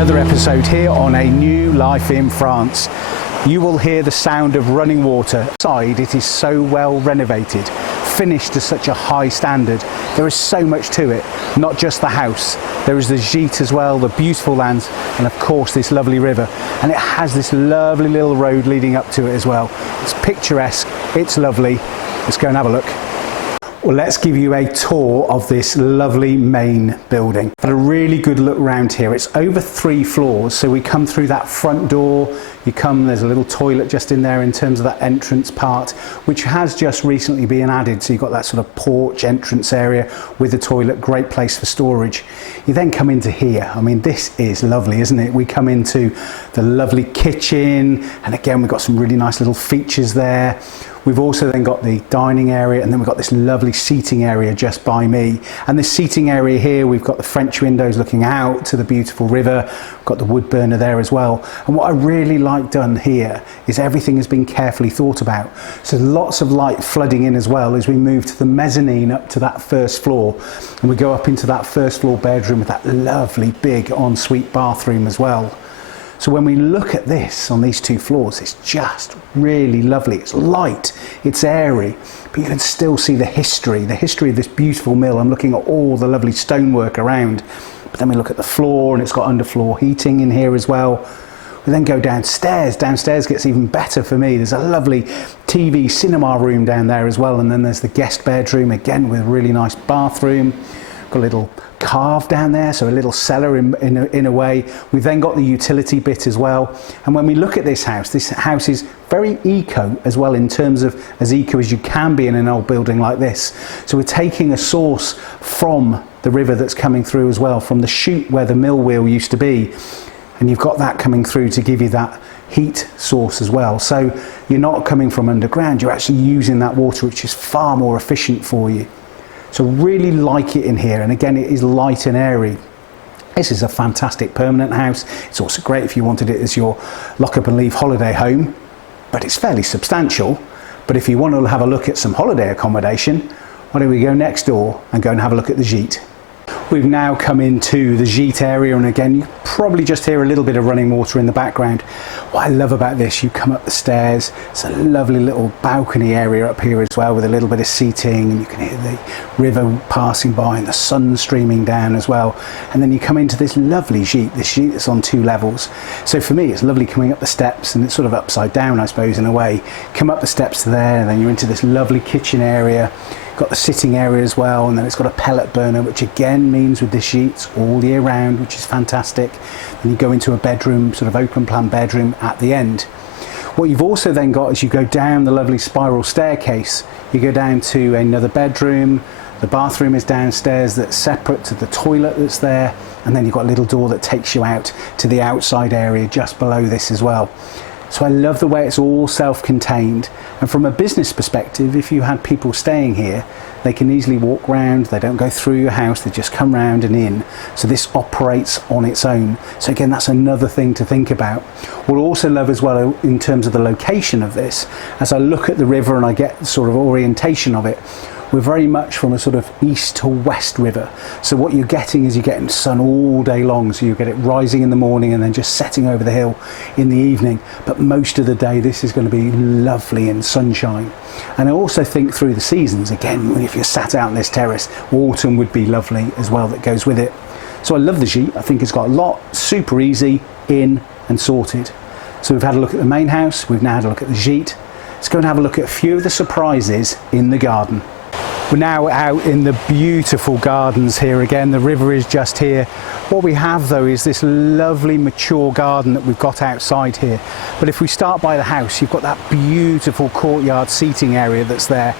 another episode here on A New Life in France. You will hear the sound of running water. Inside, it is so well renovated, finished to such a high standard. There is so much to it, not just the house. There is the Jeet as well, the beautiful lands, and of course this lovely river. And it has this lovely little road leading up to it as well. It's picturesque, it's lovely. Let's go and have a look. Well, let's give you a tour of this lovely main building. Had a really good look around here. It's over 3 floors, so we come through that front door. There's a little toilet just in there in terms of that entrance part, which has just recently been added. So you've got that sort of porch entrance area with the toilet, great place for storage. You then come into here. I mean, this is lovely, isn't it? We come into the lovely kitchen, and again, we've got some really nice little features there. We've also then got the dining area, and then we've got this lovely seating area just by me. And this seating area here, we've got the French windows looking out to the beautiful river. We've got the wood burner there as well. And what I really like done here is everything has been carefully thought about. So lots of light flooding in as well as we move to the mezzanine up to that first floor. And we go up into that first floor bedroom with that lovely big ensuite bathroom as well. So when we look at this on these 2 floors, it's just really lovely. It's light, it's airy, but you can still see the history of this beautiful mill. I'm looking at all the lovely stonework around, but then we look at the floor, and it's got underfloor heating in here as well. We then go downstairs. Downstairs gets even better for me. There's a lovely TV cinema room down there as well, and then there's the guest bedroom, again with a really nice bathroom. Got a little carve down there, so a little cellar in a way. We've then got the utility bit as well. And when we look at this house is very eco as well, in terms of as eco as you can be in an old building like this. So we're taking a source from the river that's coming through as well, from the chute where the mill wheel used to be. And you've got that coming through to give you that heat source as well. So you're not coming from underground, you're actually using that water, which is far more efficient for you. So really like it in here, and again, it is light and airy. This is a fantastic permanent house. It's also great if you wanted it as your lock up and leave holiday home, but it's fairly substantial. But if you want to have a look at some holiday accommodation, why don't we go next door and go and have a look at the Jeet. We've now come into the Jeet area, and again, you probably just hear a little bit of running water in the background. What I love about this, you come up the stairs, it's a lovely little balcony area up here as well with a little bit of seating, and you can hear the river passing by and the sun streaming down as well. And then you come into this lovely Jeet. This Jeet is on 2 levels. So for me, it's lovely coming up the steps, and it's sort of upside down, I suppose, in a way. Come up the steps to there, and then you're into this lovely kitchen area. Got the sitting area as well, and then it's got a pellet burner, which again means with the sheets all year round, which is fantastic. And you go into a bedroom, sort of open plan bedroom at the end. What you've also then got is you go down the lovely spiral staircase, you go down to another bedroom. The bathroom is downstairs that's separate to the toilet that's there, and then you've got a little door that takes you out to the outside area just below this as well. So I love the way it's all self-contained, and from a business perspective, if you had people staying here, they can easily walk round, they don't go through your house, they just come round and in. So this operates on its own. So again, that's another thing to think about. We'll also love as well in terms of the location of this. As I look at the river and I get sort of orientation of it, we're very much from a sort of east to west river. So what you're getting is you're getting sun all day long. So you get it rising in the morning and then just setting over the hill in the evening. But most of the day, this is going to be lovely in sunshine. And I also think through the seasons, again, if you're sat out on this terrace, autumn would be lovely as well that goes with it. So I love the Jeet. I think it's got a lot, super easy, in and sorted. So we've had a look at the main house. We've now had a look at the Jeet. Let's go and have a look at a few of the surprises in the garden. We're now out in the beautiful gardens here again. The river is just here. What we have though is this lovely mature garden that we've got outside here. But if we start by the house, you've got that beautiful courtyard seating area that's there.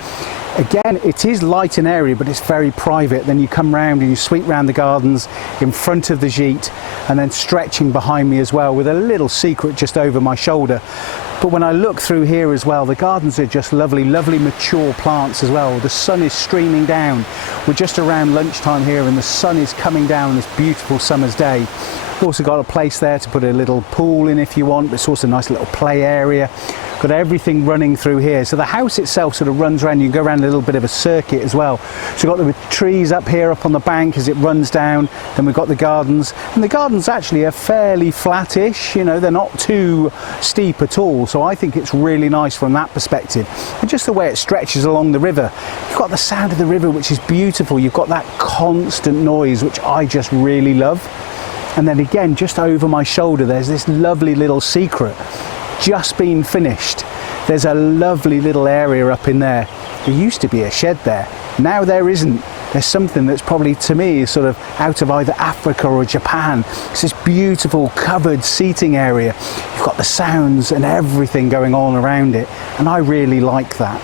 Again, it is light and airy, but it's very private. Then you come round and you sweep round the gardens in front of the Jeet, and then stretching behind me as well with a little secret just over my shoulder. But when I look through here as well, the gardens are just lovely, lovely mature plants as well. The sun is streaming down. We're just around lunchtime here and the sun is coming down on this beautiful summer's day. We've also got a place there to put a little pool in if you want, but it's also a nice little play area. got everything running through here. So the house itself sort of runs around, you can go around a little bit of a circuit as well. So we've got the trees up here up on the bank as it runs down, then we've got the gardens, and the gardens actually are fairly flattish, you know, they're not too steep at all, so I think it's really nice from that perspective. And just the way it stretches along the river, you've got the sound of the river, which is beautiful. You've got that constant noise, which I just really love. And then again, just over my shoulder, there's this lovely little secret, just been finished. There's a lovely little area up in there. There used to be a shed there. Now there isn't. There's something that's probably, to me, sort of out of either Africa or Japan. It's this beautiful covered seating area. You've got the sounds and everything going on around it, and I really like that.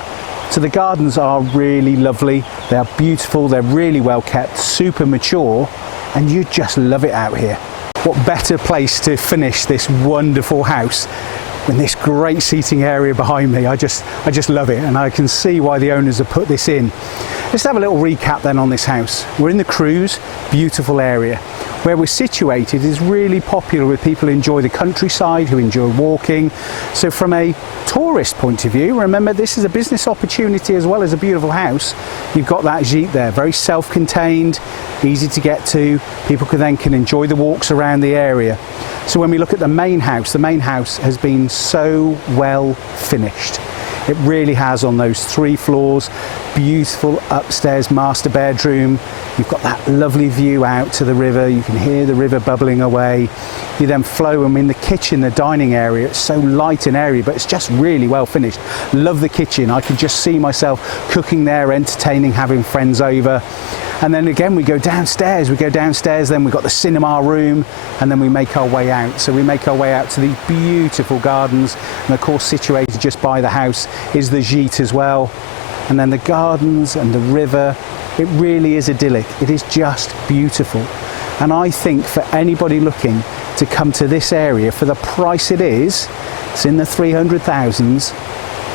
So the gardens are really lovely. They're beautiful. They're really well kept, super mature, and you just love it out here. What better place to finish this wonderful house than this great seating area behind me. I just love it, and I can see why the owners have put this in. Let's have a little recap then on this house. We're in the Cruz, beautiful area. Where we're situated is really popular with people who enjoy the countryside, who enjoy walking. So from a tourist point of view, remember this is a business opportunity as well as a beautiful house. You've got that Jeet there, very self-contained, easy to get to. People can enjoy the walks around the area. So when we look at the main house has been so well finished. It really has on those 3 floors, beautiful upstairs master bedroom. You've got that lovely view out to the river. You can hear the river bubbling away. You then flow, and in the kitchen, the dining area, it's so light and airy, but it's just really well finished. Love the kitchen. I can just see myself cooking there, entertaining, having friends over. And then again, we go downstairs, then we've got the cinema room, and then we make our way out. So we make our way out to these beautiful gardens, and of course situated just by the house is the Jeet as well. And then the gardens and the river, it really is idyllic. It is just beautiful. And I think for anybody looking to come to this area for the price it is, it's in the 300,000s,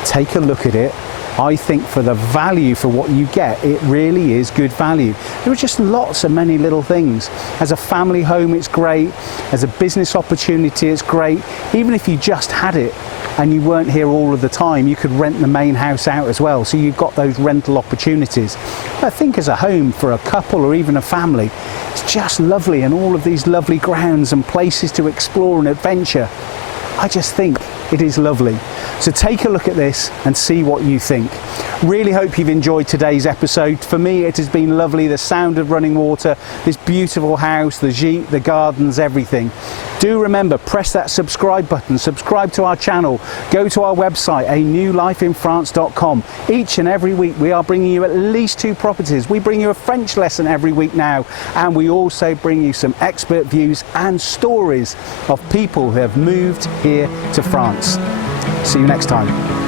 take a look at it. I think for the value for what you get, it really is good value. There are just lots of many little things. As a family home, it's great. As a business opportunity, it's great. Even if you just had it and you weren't here all of the time, you could rent the main house out as well. So you've got those rental opportunities. But I think as a home for a couple or even a family, it's just lovely, and all of these lovely grounds and places to explore and adventure. I just think it is lovely. So take a look at this and see what you think. Really hope you've enjoyed today's episode. For me, it has been lovely. The sound of running water, this beautiful house, the Jeet, the gardens, everything. Do remember, press that subscribe button, subscribe to our channel, go to our website, anewlifeinfrance.com. Each and every week we are bringing you at least 2 properties. We bring you a French lesson every week now, and we also bring you some expert views and stories of people who have moved here to France. See you next time.